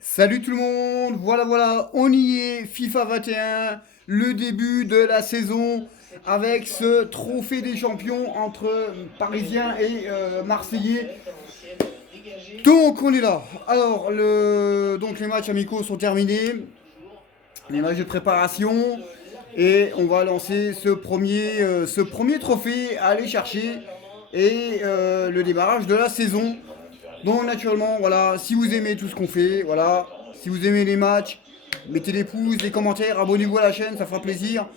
Salut tout le monde, voilà, on y est, FIFA 21, le début de la saison avec ce trophée des champions entre Parisiens et Marseillais. Donc on est là. Alors donc les matchs amicaux sont terminés, les matchs de préparation et on va lancer ce premier trophée à aller chercher et le démarrage de la saison. Donc naturellement, voilà, si vous aimez tout ce qu'on fait, voilà, si vous aimez les matchs, mettez des pouces, des commentaires, abonnez-vous à la chaîne, ça fera plaisir.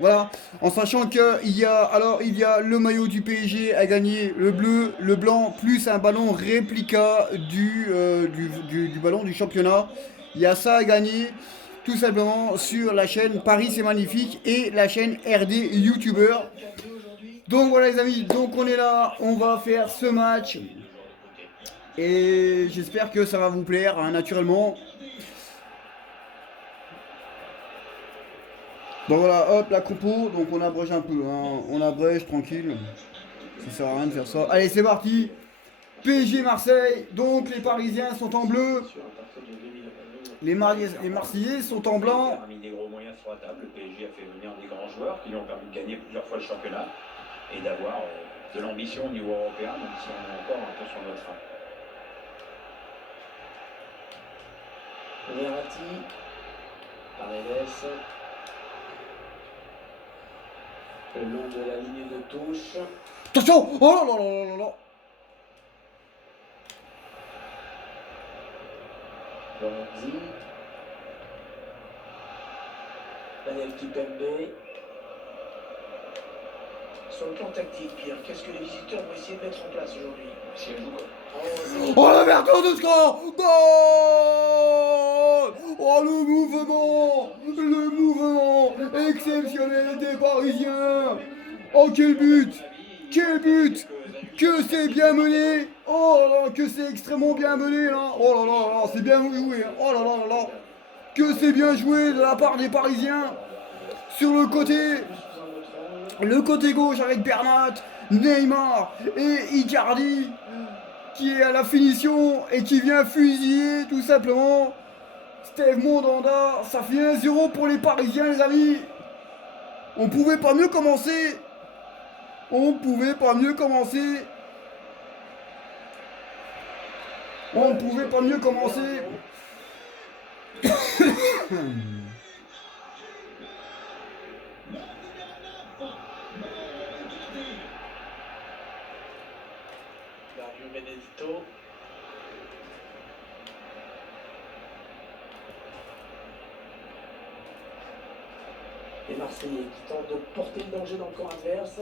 Voilà, en sachant qu'il y a le maillot du PSG à gagner, le bleu, le blanc, plus un ballon réplica du ballon du championnat. Il y a ça à gagner, tout simplement sur la chaîne Paris c'est magnifique et la chaîne RD YouTuber. Donc voilà les amis, donc on est là, on va faire ce match. Et j'espère que ça va vous plaire, hein, naturellement. Donc voilà, hop, la compo. Donc on abrège un peu, hein. On abrège tranquille. Ça sert à rien de faire ça. Allez, c'est parti. PSG Marseille. Donc les Parisiens sont en bleu. Les Marseillais sont en PSG blanc. a mis des gros moyens sur la table. Le PSG a fait venir des grands joueurs qui lui ont permis de gagner plusieurs fois le championnat et d'avoir de l'ambition au niveau européen, même si on est encore un peu sur notre fin. Verratti, Paredes, le long de la ligne de touche. Attention. Oh là là là là là. Lorenzi, Daniel Kipembe. Sur le plan tactique, Pierre, qu'est-ce que les visiteurs vont essayer de mettre en place aujourd'hui? Si elle joue comme Oh l'ouverture de score. Goal. Oh le mouvement. Le mouvement exceptionnel des Parisiens. Oh quel but. Quel but. Que c'est bien mené. Oh là là, que c'est extrêmement bien mené là. Oh là là là, c'est bien joué. Oh là là là là. Que c'est bien joué de la part des Parisiens. Sur le côté gauche avec Bernat, Neymar et Icardi qui est à la finition et qui vient fusiller tout simplement Steve Mondanda. Ça fait 1-0 pour les Parisiens les amis. On pouvait pas mieux commencer. On pouvait pas mieux commencer. On ne pouvait pas mieux commencer. Dario Benedetto. Les Marseillais qui tentent de porter le danger dans le camp adverse.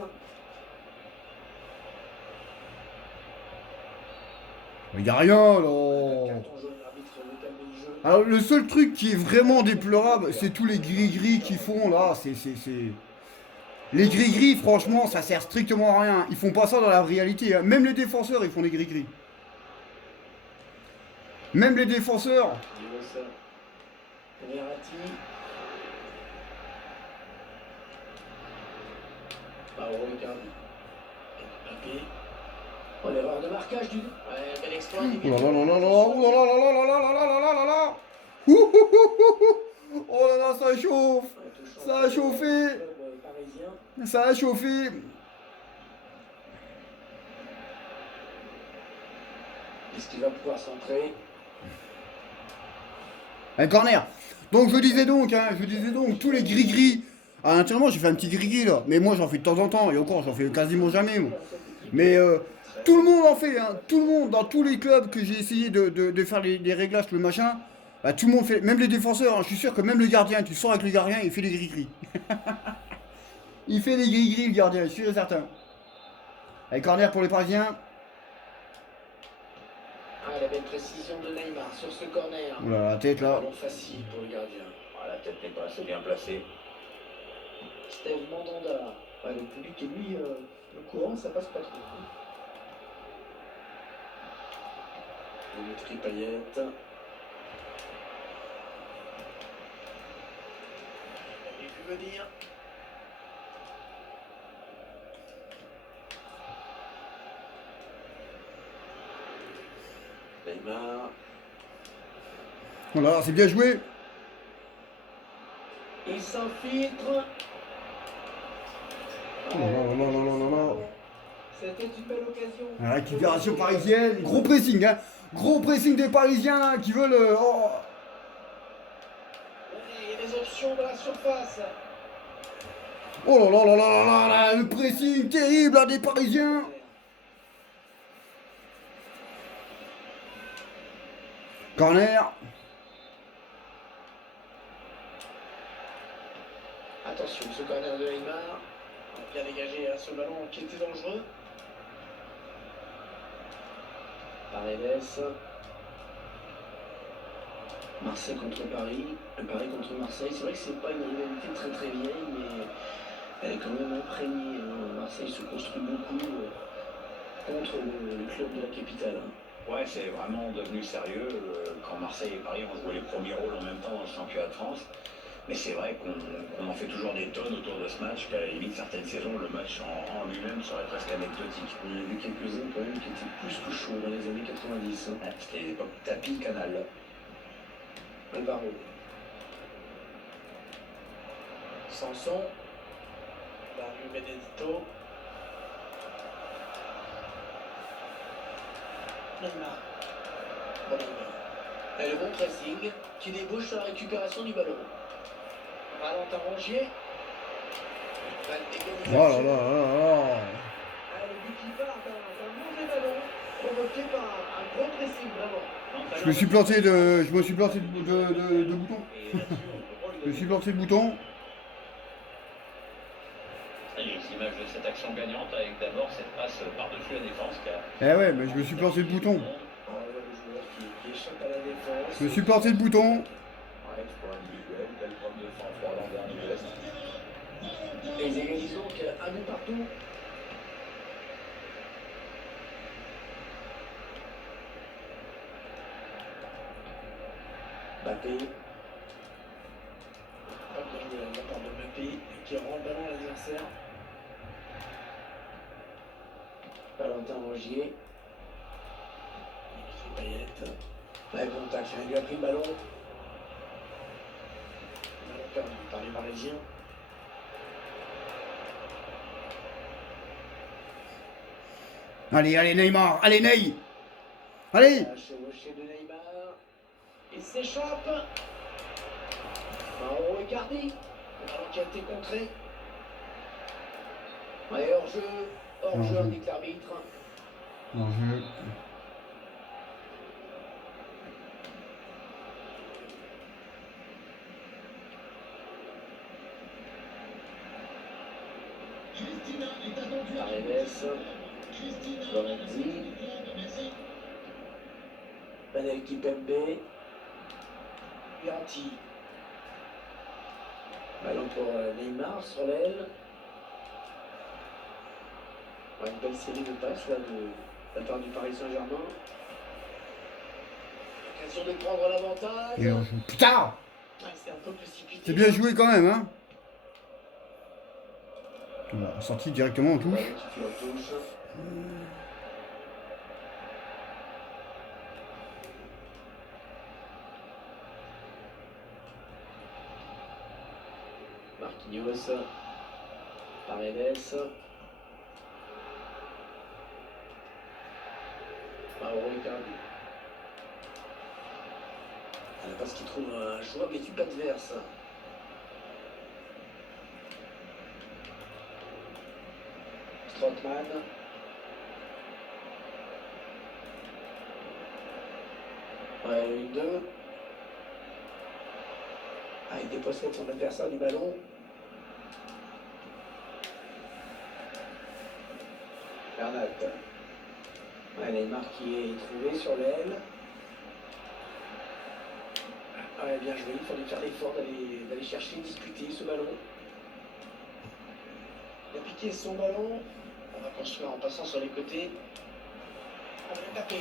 Il n'y a rien là. Carton jaune, l'arbitre veut calmer le jeu. Alors le seul truc qui est vraiment déplorable, c'est tous les gris-gris qu'ils font là. Les gris-gris, franchement, ça sert strictement à rien. Ils font pas ça dans la réalité, hein. Même les défenseurs, ils font des gris-gris. Même les défenseurs. Dios, Verratti. Mauro Icardi. Mbappé. Oh, l'erreur de marquage du. Ouais, bel exploit. Oh là là là là là, oh là là là là là là là là là là là. Ouh, ouh, ouh, ouh, ouh. Oh là là, ça chauffe. Ça a chauffé. Parisien. Ça a chauffé. Est-ce qu'il va pouvoir centrer? Un corner. Donc je disais donc, tous les gris-gris. Ah, naturellement, j'ai fait un petit gris-gris là. Mais moi, j'en fais de temps en temps. Et encore, j'en fais quasiment jamais, moi. Mais tout le monde en fait, hein. Tout le monde, dans tous les clubs que j'ai essayé de faire les réglages, le machin, bah, tout le monde fait. Même les défenseurs, hein. Je suis sûr que même le gardien, tu sors avec le gardien, il fait des gris-gris. Il fait des gris-gris, le gardien, je suis sûr et certain. Allez, corner pour les Parisiens. Ah, la belle précision de Neymar sur ce corner. Oula, la tête là. Ballon facile pour le gardien. Ah, la tête n'est pas assez bien placée. Steve Mandanda. Ouais, le public et lui, le courant, ça passe pas trop. Dimitri Payet. Il a pu venir. Neymar. Voilà, c'est bien joué. Il s'infiltre. Oh là là là là là là là. C'était une belle occasion. La récupération parisienne. Gros pressing, hein. Gros pressing des Parisiens qui veulent. Oh. Il y a des options dans la surface. Oh là là là là là là, le pressing terrible là, des Parisiens. Corner. Attention, ce corner de Neymar. Bien dégagé à ce ballon qui était dangereux. Paredes. Marseille contre Paris. Paris contre Marseille. C'est vrai que c'est pas une rivalité très très vieille, mais elle est quand même imprégnée. Marseille se construit beaucoup contre le club de la capitale. Ouais, c'est vraiment devenu sérieux. Quand Marseille et Paris ont joué les premiers rôles en même temps dans le championnat de France. Mais c'est vrai qu'on en fait toujours des tonnes autour de ce match, qu'à la limite, certaines saisons, le match en lui-même serait presque anecdotique. On a vu quelques-uns quand même qui étaient plus que chauds dans les années 90. Ouais, c'était l'époque tapis canal. Alvaro. Sanson. Dario Benedetto. Neymar. Bon, Neymar. Et le bon pressing qui débouche sur la récupération du ballon. Valentin Rongier. Oh là là là là. Le but qui part d'un mauvais ballon provoqué par un gros pressing, vraiment. Je me suis planté de bouton. Je me suis planté de bouton. Il y a les images de cette action gagnante avec d'abord cette passe par-dessus la défense qui a... Eh ouais, mais je me suis planté de bouton. Le joueur qui échappe à la défense. Je me suis planté de bouton. Ouais, exploit individuel, belle preuve de sang-froid dans le dernier geste. Et ils égalisent donc un but partout. Mbappé. Pas bien joué de la part de Mbappé qui rend le ballon à l'adversaire. Valentin Rongier. C'est Payet. Ouais, contact, il lui a pris le ballon. Le ballon perdu par les Parisiens. Allez, allez Neymar, allez Ney. Allez. La chevauchée de Neymar. Il s'échappe. Mauro Icardi. Le ballon qui a été contré. Ouais, hors-jeu. Hors-jeu, indique l'arbitre. Hors-jeu. Paredes. Lorenzi. Benel Kipembe. Piranti. Ballon pour Neymar sur l'aile. Ouais, une belle série de passes là de la part du Paris Saint-Germain. Occasion de prendre l'avantage. Et hors-jeu. Putain. C'est un peu précipité. C'est bien joué quand même, hein. Voilà, sorti directement en touche. Ouais, qui fait en touche. Marquinhos. Paredes. Mauro Icardi. La passe qui trouve un joueur l'équipe adverse. Strootman. Ouais, 1-2. Ah, il dépossède son adversaire du ballon. Bernat. Ouais, Neymar qui est trouvé sur l'aile. Ouais, bien joué, il fallait faire l'effort d'aller chercher, disputer ce ballon. Il a piqué son ballon. On va construire en passant sur les côtés. Mbappé.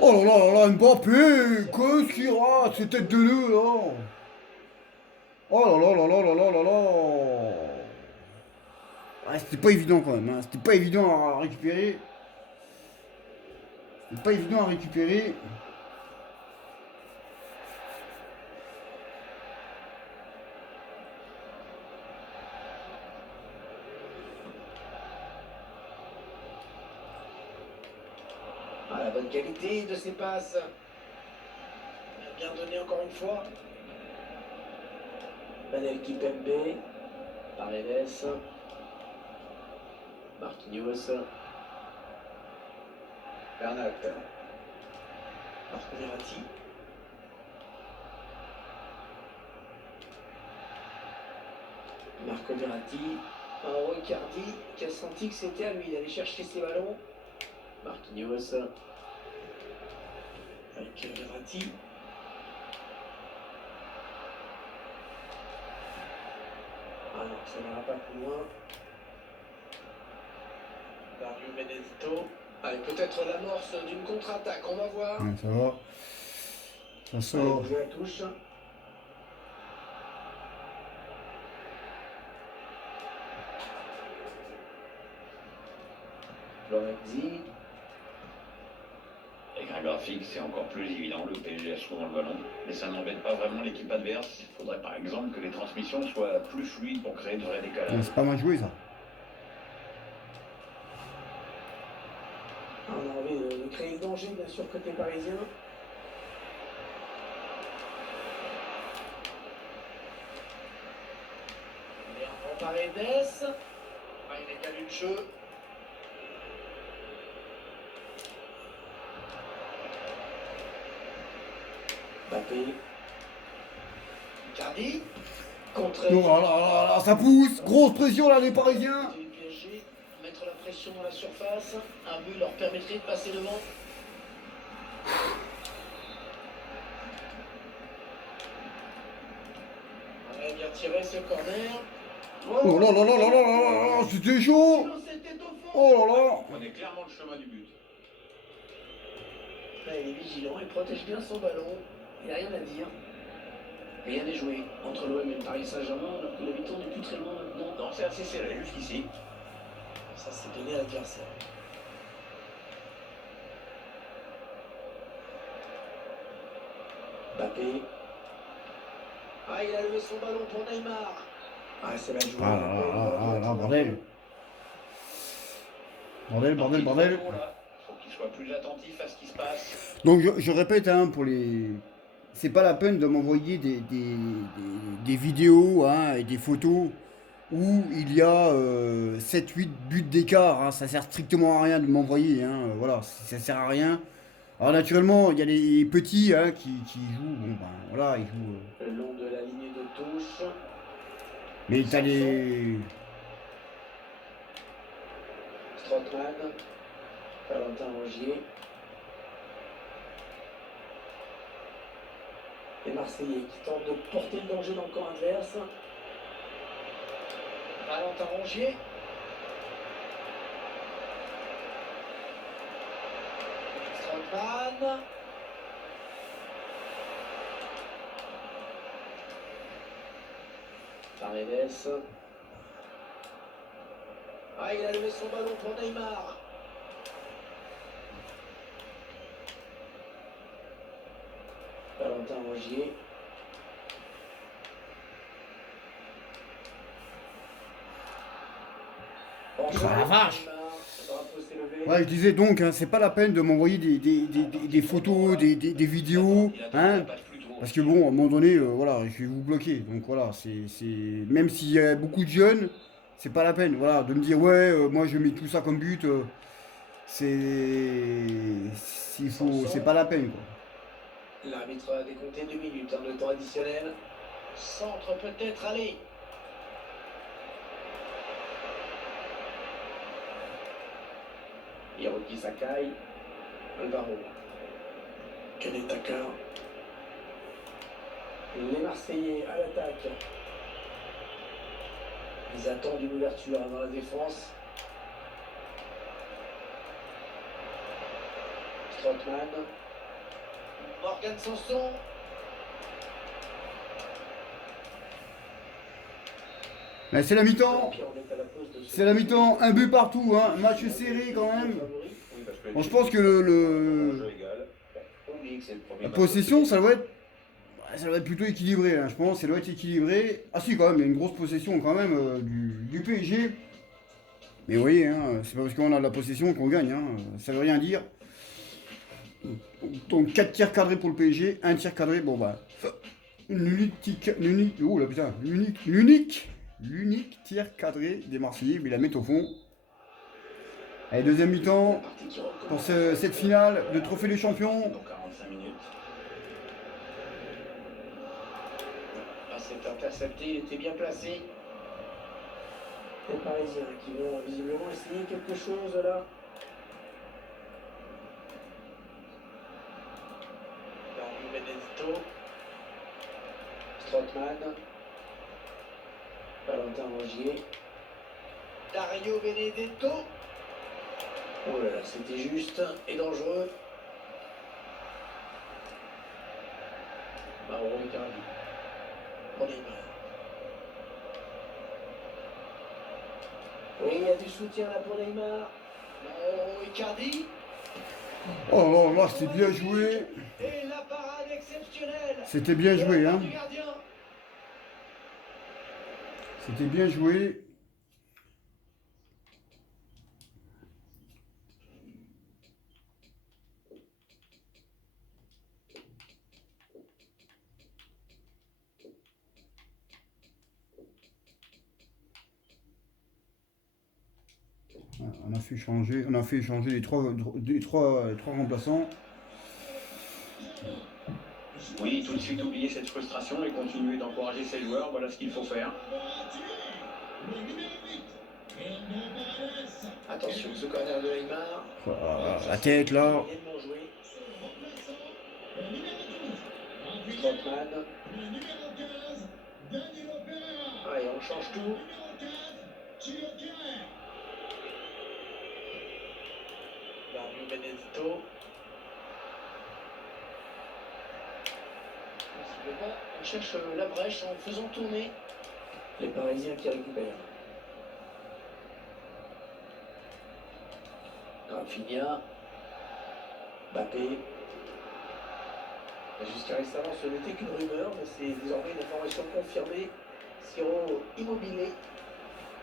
Oh là là là là, Mbappé. Qu'est-ce qu'il rate, ces têtes de nœud là. Oh là là là là là là là là. Ah, c'était pas évident quand même, hein. C'était pas évident à récupérer. C'était pas évident à récupérer. La bonne qualité de ses passes. Bien donné encore une fois. Manel Kipembe. Paredes. Marquinhos. Bernat. Marco Verratti. Marco Verratti. Un Riccardi qui a senti que c'était à lui d'aller chercher ses ballons. Marquinhos. Avec Verratti. Ah non, ça n'ira pas plus loin. Dario Benedetto. Allez, peut-être l'amorce d'une contre-attaque, on va voir. Ouais, ça va. Ça sort. Allez, la touche. Lorenzi. Avec un graphique, c'est encore plus évident. Le PSG a souvent le ballon, mais ça n'embête pas vraiment l'équipe adverse. Il faudrait par exemple que les transmissions soient plus fluides pour créer de vrais Ouais, décalages. c'est pas mal joué ça. On a envie de créer le danger, bien sûr, côté parisien. En Paredes. Ah, il est calé le jeu. Mbappé. Icardi. Contre. Non, là, ça pousse. Grosse pression là, les Parisiens. Du PSG, mettre la pression dans la surface. Un but leur permettrait de passer devant. Ouais, bien tiré ce corner. Oh là là là là là là là, c'était chaud. C'était au fond. Oh là là. On est clairement le chemin du but. Ouais, il est vigilant, il protège bien son ballon. Il n'y a rien à dire. Rien n'est joué entre l'OM et le Paris Saint-Germain, alors que l'habitant n'est plus très loin maintenant. Non, c'est assez serré jusqu'ici. Ça, c'est donné à l'adversaire. Mbappé. Ah, il a levé son ballon pour Neymar. Ah, c'est mal joué. Ah là là là là, bordel. Bordel. Faut qu'il soit plus attentif à ce qui se passe. Donc je répète, hein, pour les. C'est pas la peine de m'envoyer des vidéos hein, et des photos où il y a 7-8 buts d'écart. Hein, ça sert strictement à rien de m'envoyer. Hein, voilà, ça sert à rien. Alors naturellement, il y a les petits hein, qui jouent. Bon ben voilà, ils jouent. Le long de la ligne de touche. Mais t'as les. Strootman. Valentin Rongier. Les Marseillais qui tentent de porter le danger dans le camp adverse. Valentin Rongier. Strootman. Paredes. Ah, il a levé son ballon pour Neymar. Valentin Rongier. Oh la vache. Drapeau s'est levé. Ouais, je disais donc, hein, c'est pas la peine de m'envoyer des photos, des vidéos, hein, parce que bon, à un moment donné, voilà, je vais vous bloquer. Donc voilà, même s'il y a beaucoup de jeunes, c'est pas la peine, voilà, de me dire ouais, moi je mets tout ça comme but, c'est pas la peine quoi. L'arbitre a décompté 2 minutes, hein, de temps additionnel. Centre peut-être, allez. Hiroki Sakai. Alvaro. Kanetaka. Les Marseillais à l'attaque. Ils attendent une ouverture dans la défense. Strootman. Morgan Sanson. Mais c'est la mi-temps, Puis on est à la pause de ce- c'est la mi-temps, un but partout, hein, match serré quand même. Bon, je pense que la possession, ça doit être plutôt équilibré, hein, je pense, ça doit être équilibré. Ah si, quand même, il y a une grosse possession quand même du PSG. Mais vous voyez, hein, c'est pas parce qu'on a de la possession qu'on gagne, hein, ça veut rien dire. Donc 4 tirs cadrés pour le PSG, 1 tir cadré, bon bah. L'unique tir cadré des Marseillais, mais ils la mettent au fond. Allez, deuxième mi-temps, pour cette finale, le trophée des champions. Dans 45 minutes. Ah, c'est intercepté, il était bien placé. Les Parisiens qui vont visiblement essayer quelque chose là. Dario Benedetto. Strootman. Valentin Rongier. Dario Benedetto. Oh là là, c'était juste et dangereux. Mauro Icardi. On est mal. Oui, il y a du soutien là pour Neymar. Mauro Icardi. Oh là là, c'était bien joué. Et la parade exceptionnelle. C'était bien joué, hein. Du gardien. C'était bien joué. On a fait changer les trois remplaçants. Oui, tout de suite oublier cette frustration et continuer d'encourager ses joueurs, voilà ce qu'il faut faire. Attention, ce corner de Neymar. La tête là. Bien joué. Strootman. Allez, on change tout. Dario Benedetto. On cherche la brèche en faisant tourner les Parisiens qui récupèrent. Rafinha. Mbappé. Jusqu'à récemment, ce n'était qu'une rumeur, mais c'est désormais une information confirmée. Ciro Immobile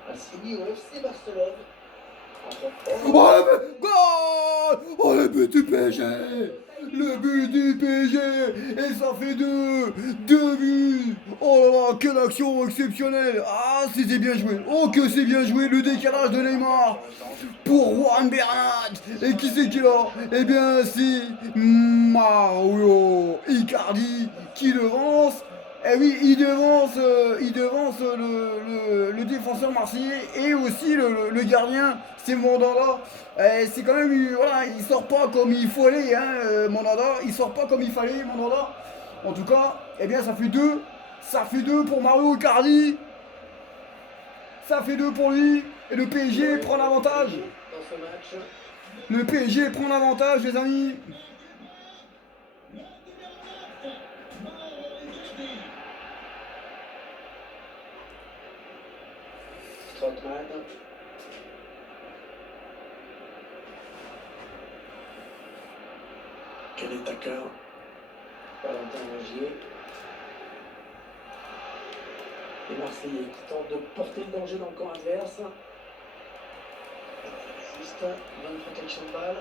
a signé au FC Barcelone. Oh, le but du PSG. Le but du PSG. Et ça fait deux buts. Oh là là, quelle action exceptionnelle. Ah, c'était bien joué. Oh, que c'est bien joué. Le décalage de Neymar pour Juan Bernat. Et qui c'est qui est là? Eh bien, c'est Mauro Icardi qui devance. Eh oui, il devance le défenseur marseillais et aussi le gardien, c'est Mandanda. C'est quand même, voilà, il sort pas comme il faut aller, hein, Mandanda. Il sort pas comme il fallait, Mandanda. En tout cas, eh bien, ça fait deux. Ça fait deux pour Mario Icardi. Ça fait deux pour lui. Et le PSG prend l'avantage. Dans ce match. Le PSG prend l'avantage, les amis. Strootman. Quel attaqueur. Valentin Rongier. Les Marseillais qui tentent de porter le danger dans le camp adverse. Assiste, bonne protection de balle.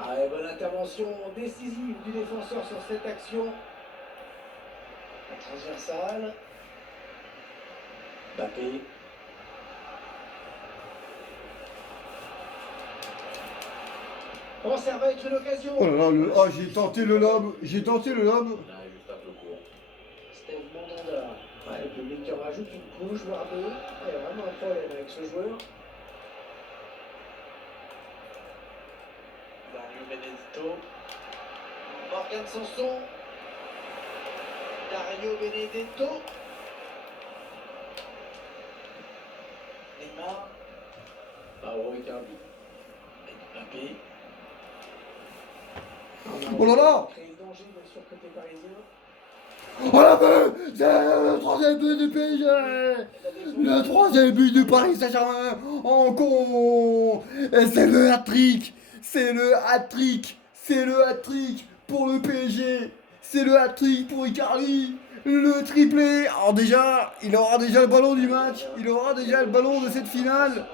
Ah, et bonne intervention décisive du défenseur sur cette action. La transversale. Mbappé. Oh, ça va être une occasion. Oh là là, j'ai tenté le lob. Là, juste un peu court. Steve Mandanda. Ouais, le public qui en rajoute une couche, voire deux. Il y a vraiment un problème avec ce joueur. Dario Benedetto. Morgan Sanson. Dario Benedetto. Neymar. Mauro Icardi. Mbappé. Oh là là. Créer le danger, bien sûr, côté parisien. Oh la but. C'est le troisième but du PSG. Le troisième but du Paris Saint-Germain. En con. Et c'est le hat-trick. C'est le hat-trick. C'est le hat-trick pour le PSG. C'est le hat-trick pour Icardi. Le triplé. Alors déjà, il aura déjà le ballon du match. Il aura déjà le ballon de cette finale.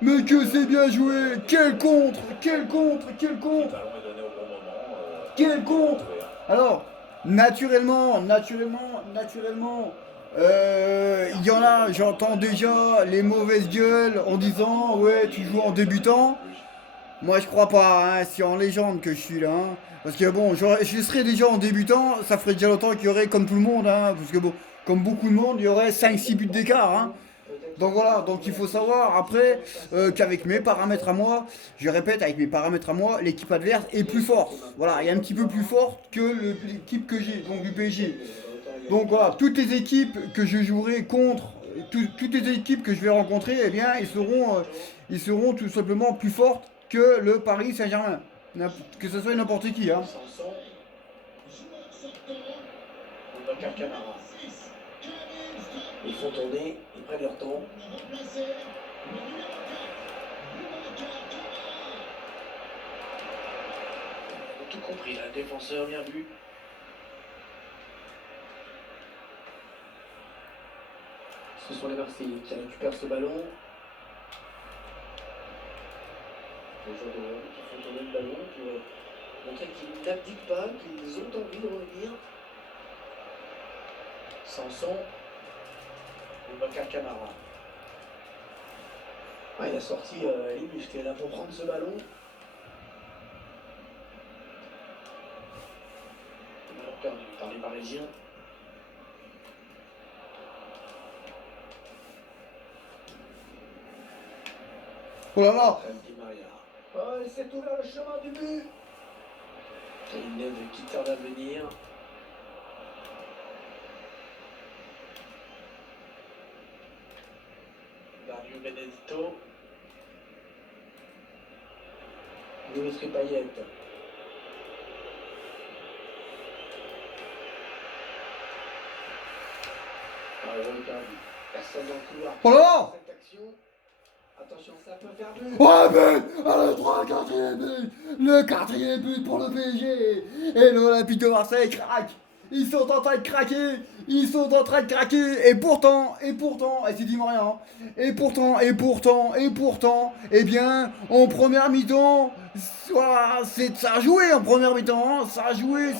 Mais que c'est bien joué. Quel contre. Quel contre. Quel contre. Le ballon est donné au bon moment. Quel contre! Alors, naturellement, il y en a, j'entends déjà les mauvaises gueules en disant ouais, tu joues en débutant. Moi, je crois pas, hein, c'est en légende que je suis là. Hein. Parce que bon, je serais déjà en débutant, ça ferait déjà longtemps qu'il y aurait, comme tout le monde, hein, parce que bon, comme beaucoup de monde, il y aurait 5-6 buts d'écart. Hein. Donc voilà, donc il faut savoir après qu'avec mes paramètres à moi, je répète, avec mes paramètres à moi, l'équipe adverse est plus forte. Voilà, elle est un petit peu plus forte que l'équipe que j'ai, donc du PSG. Donc voilà, toutes les équipes que je jouerai contre, toutes les équipes que je vais rencontrer, eh bien, ils seront tout simplement plus fortes que le Paris Saint-Germain. Que ce soit n'importe qui. Hein. Ils font tourner, ils prennent leur temps. Ils ont tout compris, là. Défenseur, bien vu. Ce sont les Marseillais qui récupèrent ce ballon. Les joueurs qui font tourner le ballon pour montrer qu'ils n'abdiquent pas, qu'ils ont envie de revenir. Sanson. Boubacar Camara. Ah, il a sorti les muscles là pour prendre ce ballon. Le ballon perdu par les Parisiens. Oh là là! Oh, il s'est ouvert le chemin du but. Une lève qui tarde à venir. Dario Benedetto. Dimitri Payet. Personne dans le couloir. Oh là là! Cette action. Attention, ça peut faire but. Oh but! Ah, le 4e but! Le 4e but pour le PSG! Et l'Olympique de Marseille craque! Ils sont en train de craquer! Ils sont en train de craquer! Et pourtant, et c'est dit rien, hein, et pourtant, eh bien, en première mi-temps, voilà, ça a joué en première mi-temps, hein, ça a joué.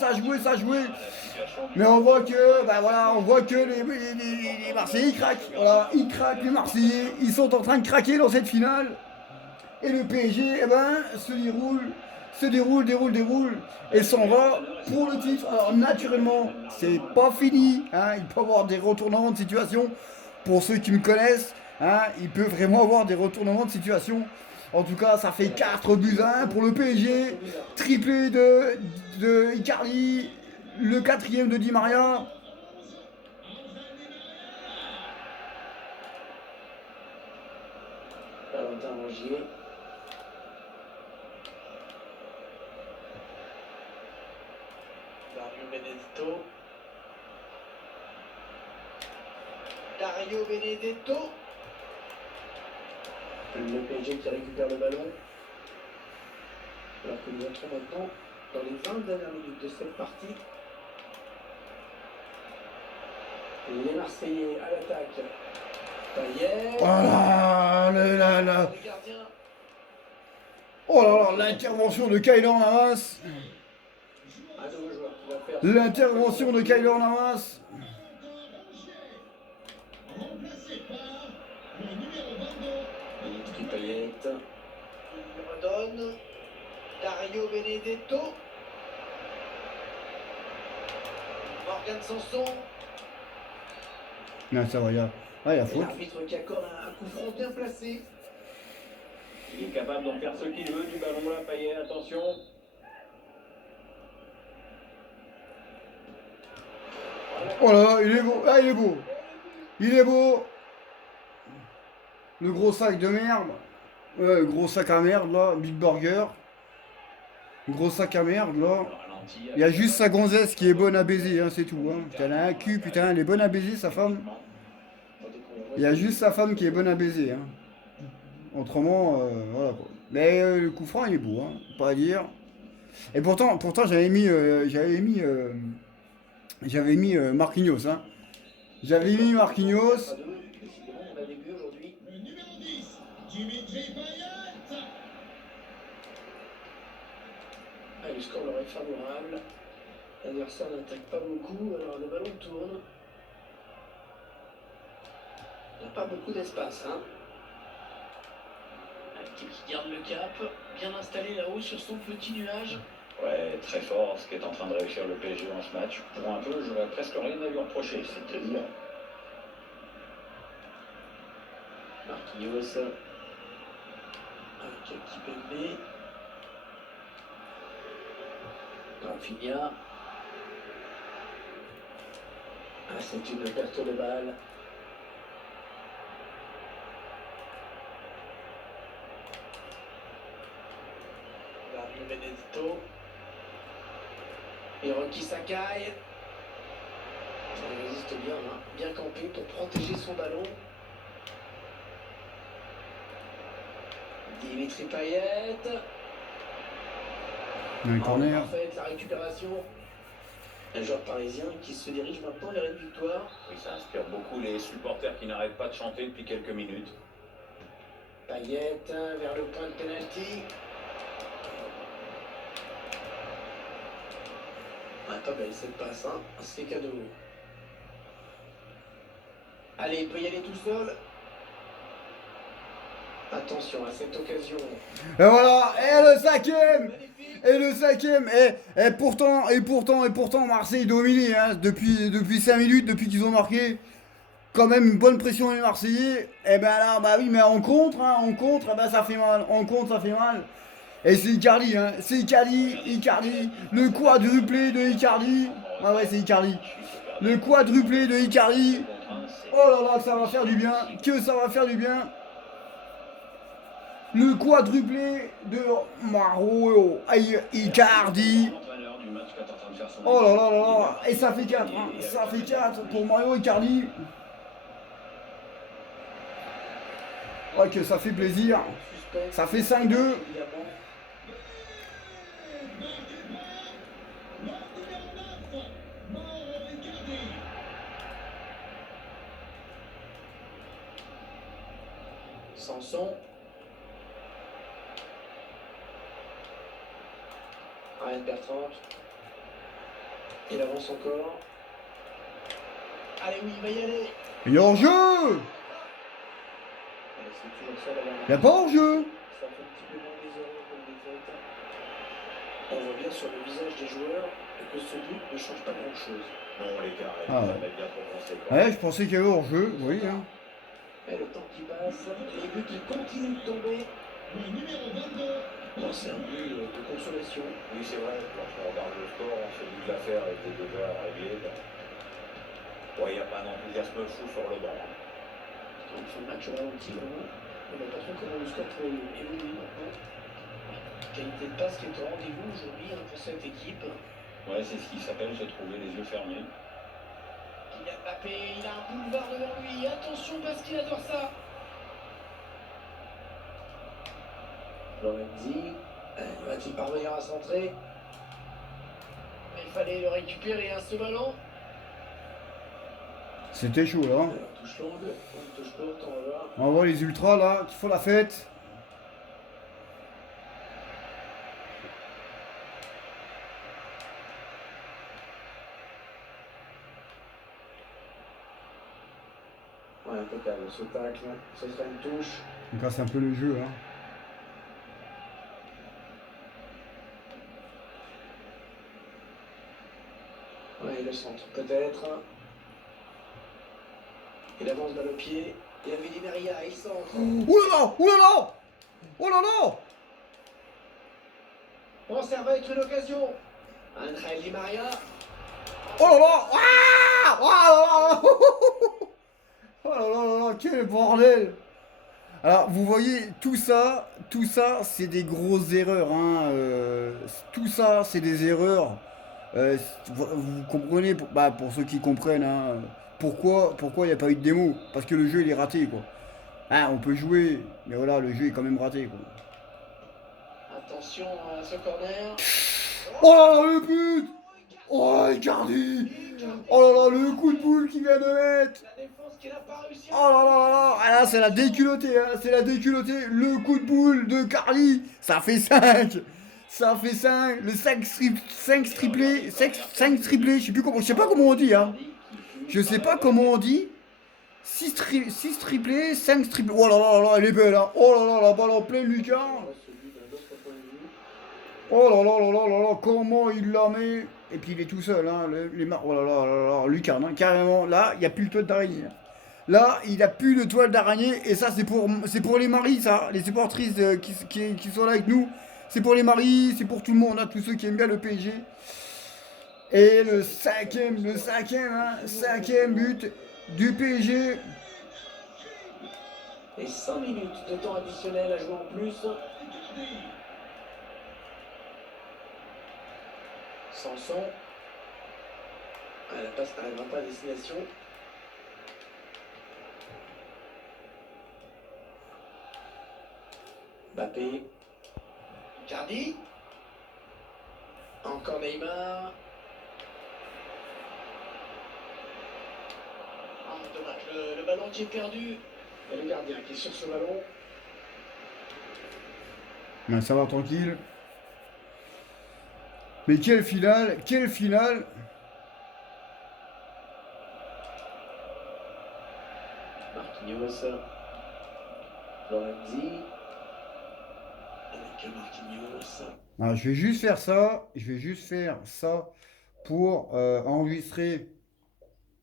Mais on voit que, bah voilà, les Marseillais ils craquent. Voilà, ils craquent les Marseillais, ils sont en train de craquer dans cette finale. Et le PSG, eh ben, se déroule, et s'en va pour le titre. Alors naturellement, c'est pas fini. Hein, il peut y avoir des retournements de situation. Pour ceux qui me connaissent, hein, il peut vraiment avoir des retournements de situation. En tout cas, ça fait 4 buts à 1 pour le PSG. Triplé de Icardi. Le 4e de Di Maria. Valentin Rongier. Dario Benedetto. Le PSG qui récupère le ballon. Alors que nous entrons maintenant dans les 20 dernières minutes de cette partie. Et les Marseillais à l'attaque. Payet. Oh là là, l'intervention de Keylor Navas. L'intervention de Keylor Navas. Payet. Il redonne. Dario Benedetto. Morgan Sanson. Non, ça va, il y a faute. L'arbitre qui accorde un coup franc bien placé. Il est capable d'en faire ce qu'il veut du ballon là, Payet, attention. Oh là là, il est beau. Ah, il est beau. Le gros sac de merde. Le gros sac à merde là, Big Burger. Gros sac à merde là. Il y a juste sa gonzesse qui est bonne à baiser, hein, c'est tout. Hein. Elle a un cul, putain, elle est bonne à baiser, sa femme. Il y a juste sa femme qui est bonne à baiser. Hein. Autrement, voilà quoi. Mais le coup franc, il est beau, hein, pas à dire. Et pourtant j'avais mis Marquinhos. Hein. J'avais mis Marquinhos. Le score leur est favorable. L'adversaire n'attaque pas beaucoup, alors le ballon tourne. Il n'y a pas beaucoup d'espace. Hein. L'équipe qui garde le cap, bien installé là-haut sur son petit nuage. Ouais, très fort ce qu'est en train de réussir le PSG dans ce match. Pour un peu, j'aurais presque rien à lui reprocher, c'est de dire. Marquinhos. Avec Kimpembe. Rafinha. C'est une perte de balle. Dario Benedetto. Et Rocky Sakai. Il résiste bien, hein. Bien campé pour protéger son ballon. Dimitri Payet. Un corner. Parfait, la récupération. Un joueur parisien qui se dirige maintenant vers une victoire. Oui, ça inspire beaucoup les supporters qui n'arrêtent pas de chanter depuis quelques minutes. Payet vers le point de pénalty. Pas belle cette passe, hein. C'est cadeau. Allez, il peut y aller tout seul. Attention à cette occasion. Et voilà, et le cinquième. Et le cinquième, et pourtant, Marseille dominé hein, depuis 5 minutes, depuis qu'ils ont marqué quand même une bonne pression les Marseillais. Et ben là, bah oui, mais en contre, eh ben ça fait mal, en contre ça fait mal. Et c'est Icardi, hein, c'est Icardi, le quadruplé de Icardi. Ah ouais, c'est Icardi. Le quadruplé de Icardi. Oh là là, ça va faire du bien, que ça va faire du bien. Le quadruplé de Mauro Icardi. Oh là là là là. Et ça fait 4. Hein. Ça fait 4 pour Mario Icardi. Ouais, que ça fait plaisir. Ça fait 5-2. Sanson. Ryan Bertrand. Il avance encore. Allez, oui, il va y aller. Il y a hors-jeu. C'est toujours ça d'avoir. Il n'y a pas hors-jeu. Ça fait un petit peu moins des erreurs comme des fautes. On voit bien sur le visage des joueurs que ce but ne change pas grand-chose. Non, l'écart est Ah ouais. bien compensé. Ouais, je pensais qu'il y avait hors-jeu, oui. Hein. Et le temps qui passe, les buts qui continuent de tomber. Bon, c'est un but de consolation. Oui, c'est vrai, lorsqu'on regarde le score, on se dit que l'affaire était déjà réglée. Ouais, il n'y a pas un enthousiasme fou sur le banc. On fait le match au ralenti, vraiment. On ne voit pas trop comment le score peut évoluer maintenant. Qualité de passe qui est au rendez-vous aujourd'hui hein, pour cette équipe. Ouais, c'est ce qui s'appelle se trouver les yeux fermés. Kylian Mbappé, il a un boulevard devant lui. Attention parce qu'il adore ça. Lorenzi, va-t-il parvenir à centrer? Mais il fallait le récupérer à ce ballon. C'était chaud là. Hein. Touche longue, touche courte, on va voir. On voit les ultras là qui font la fête. Ouais, impeccable, ce tacle, ce sera une touche. On casse un peu le jeu. Hein. Ouais, le centre peut-être. Il avance balle au pied. Il y avait Di Maria, il centre. Ouh là là. Oh là là. Bon, ça va être une occasion. Angel Di Maria. Oh là là. Ah oh là là. Oh là là là là, quel bordel! Alors, vous voyez, tout ça, c'est des grosses erreurs. Hein, tout ça, c'est des erreurs. Vous comprenez, pour ceux qui comprennent, hein, pourquoi il n'y a pas eu de démo? Parce que le jeu, il est raté, quoi. Hein, on peut jouer, mais voilà, le jeu est quand même raté, quoi. Attention à ce corner. Oh là là, le but! Oh, Icardi! Oh là là, le coup de boule qu'il vient de mettre! La défense qui n'a pas réussi. Oh là là là là! Ah là, c'est la déculottée, hein, c'est la déculottée. Le coup de boule de Carly, ça fait 5! Ça a fait 5, le 5 triplé, 5 triplé, je sais pas comment on dit, hein. Je sais pas comment on dit. 6 triplés, 5 triplés. Oh là là là, elle est belle, hein. Oh là là, la balle en plein, Lucas. Oh là là là là là là, comment il la met. Et puis il est tout seul, hein. Oh là là là là, Lucas, hein, carrément. Là, il n'y a plus le toile d'araignée. Là, il n'a plus de toile d'araignée. Et ça, c'est pour les maris, ça. Les supportrices qui sont là avec nous. C'est pour les maris, c'est pour tout le monde, hein, tous ceux qui aiment bien le PSG. Et le cinquième but du PSG. Et 5 minutes de temps additionnel à jouer en plus. Sanson. La passe n'arrivera pas à destination. Mbappé. Cardi. Encore Neymar. Dommage, le ballon qui est perdu. Et le gardien qui est sur ce ballon. Ben, ça va tranquille. Mais quelle finale, quelle finale. Marquinhos. Lorenzi. Avec Marquinhos. Alors, je vais juste faire ça. Je vais juste faire ça pour enregistrer.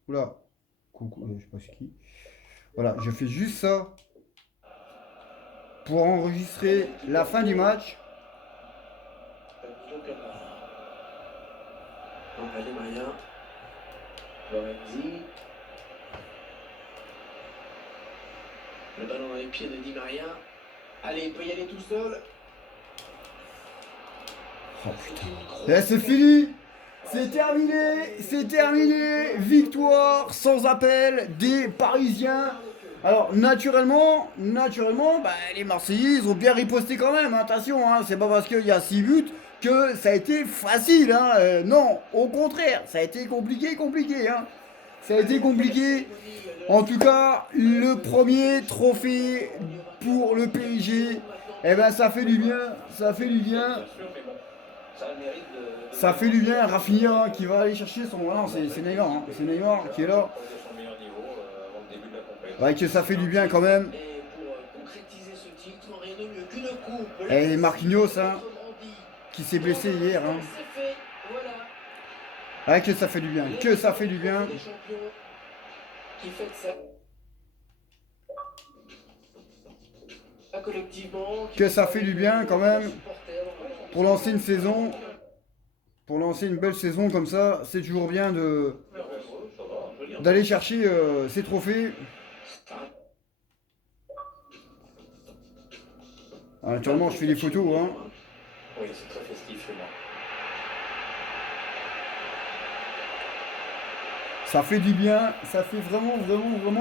Oula. Coucou, je sais pas c'est qui. Voilà, je fais juste ça pour enregistrer la fin du match. Di Maria. Lorenzi. Le ballon dans les pieds de Di Maria. Allez, il peut y aller tout seul. Oh putain. Et c'est fini. C'est terminé, victoire sans appel des Parisiens. Alors naturellement, bah, les Marseillais ils ont bien riposté quand même, attention, hein, c'est pas parce qu'il y a 6 buts que ça a été facile, hein, non, au contraire, ça a été compliqué, hein. Ça a été compliqué. En tout cas, le premier trophée pour le PSG, eh ben ça fait du bien, ça fait du bien. Ça fait du bien, Rafinha qui va aller chercher son... Non, c'est Neymar, hein. C'est Neymar qui est là. Ouais, que ça fait du bien quand même. Et Marquinhos, hein, qui s'est blessé hier. Hein. Ouais, que ça fait du bien, que ça fait du bien. Que ça fait du bien quand même. Pour lancer une saison... Pour lancer une belle saison comme ça, c'est toujours bien d'aller chercher ces trophées. Alors, naturellement, je fais des photos. Hein. Oui, c'est très festif chez moi. Ça fait du bien, ça fait vraiment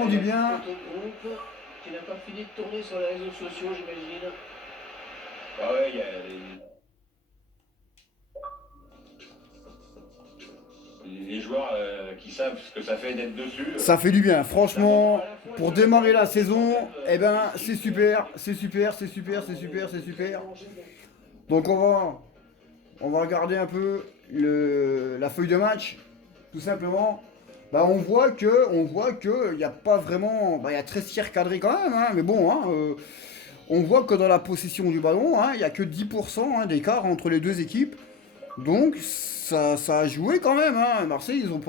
du bien. Qui n'a pas fini de tourner sur les réseaux sociaux, j'imagine. Ah ouais, il y a les joueurs qui savent ce que ça fait d'être dessus. Ça fait du bien, franchement, pour démarrer la saison, eh ben c'est super. Donc on va regarder un peu la feuille de match, tout simplement. Bah on voit que il n'y a pas vraiment, bah il y a 13 tirs cadrés quand même, hein, mais bon, hein, on voit que dans la possession du ballon, il n'y a que 10% hein, d'écart entre les deux équipes. Donc ça a joué quand même, hein. Marseille ils en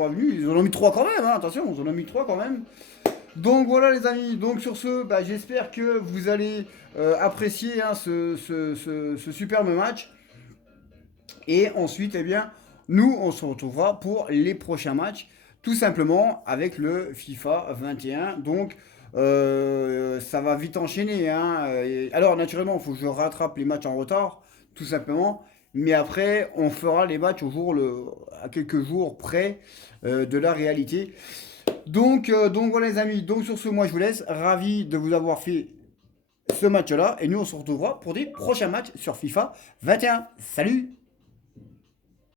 ont mis 3 quand même, hein. Attention, ils en ont mis 3 quand même. Donc voilà les amis, donc sur ce, bah, j'espère que vous allez apprécier hein, ce superbe match. Et ensuite, eh bien, nous on se retrouvera pour les prochains matchs, tout simplement avec le FIFA 21. Donc ça va vite enchaîner, hein. Alors naturellement, il faut que je rattrape les matchs en retard, tout simplement. Mais après, on fera les matchs à quelques jours près de la réalité. Donc voilà les amis. Donc sur ce, moi je vous laisse. Ravi de vous avoir fait ce match-là. Et nous, on se retrouvera pour des prochains matchs sur FIFA 21. Salut!